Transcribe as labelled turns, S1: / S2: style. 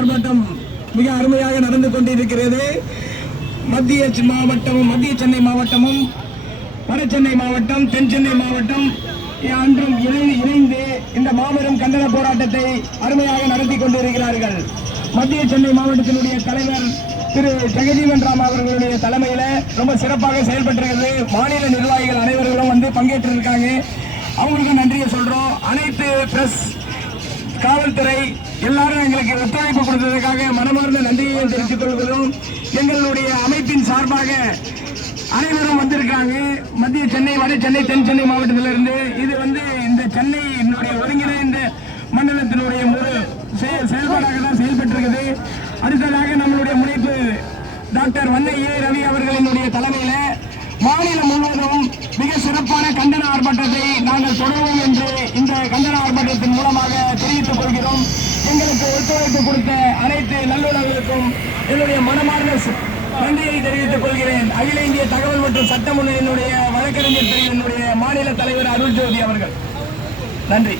S1: ஆர்ப்பாட்டம் மிக அருமையாக நடந்து கொண்டிருக்கிறது. மத்திய மாவட்டமும் மத்திய சென்னை மாவட்டமும் வடசென்னை மாவட்டம் தென் சென்னை மாவட்டம் அன்றும் இணைந்து இந்த மாபெரும் கண்டன போராட்டத்தை அருமையாக நடத்தி கொண்டிருக்கிறார்கள். மத்திய சென்னை மாவட்டத்தினுடைய தலைவர் திரு. ஜெகஜீவன் ராம் அவர்களுடைய தலைமையில ரொம்ப சிறப்பாக செயல்பட்டிருக்கிறது. மாநில நிர்வாகிகள் அனைவர்களும் வந்து பங்கேற்றிருக்காங்க. அவங்களுக்கு நன்றியை சொல்றோம். அனைத்து பிரஸ் காவல்துறை எல்லாரும் எங்களுக்கு ஒத்துழைப்பு கொடுத்ததற்காக மனமார்ந்த நன்றியையும் தெரிவித்துக் கொள்கிறோம். எங்களுடைய அமைப்பின் சார்பாக அனைவரும் வந்திருக்காங்க. மத்திய சென்னை வட சென்னை தென் சென்னை மாவட்டத்திலிருந்து. இது வந்து இந்த சென்னையினுடைய ஒருங்கிணைந்த மண்டலத்தினுடைய ஒரு செயல்பாடாக தான் செயல்பட்டிருக்குது. அடுத்ததாக நம்மளுடைய முனைப்பு டாக்டர் வந்த ஏ ரவி அவர்களினுடைய தலைமையில மாநிலம் முழுவதும் மிக சிறப்பான கண்டன ஆர்ப்பாட்டத்தை நாங்கள் தொடருவோம் என்று இந்த கண்டன ஆர்ப்பாட்டத்தின் மூலமாக தெரிவித்துக் கொள்கிறோம். எங்களுக்கு ஒத்துழைப்பு கொடுத்த அனைத்து நல்லுறவுகளுக்கும் என்னுடைய மனமார்ந்த நன்றியை தெரிவித்துக் கொள்கிறேன். அகில இந்திய தகவல் மற்றும் சட்டம் முன்னணியினுடைய வழக்கறிஞர் பிரிவினுடைய மாநில தலைவர் அருள் ஜோதி அவர்கள். நன்றி.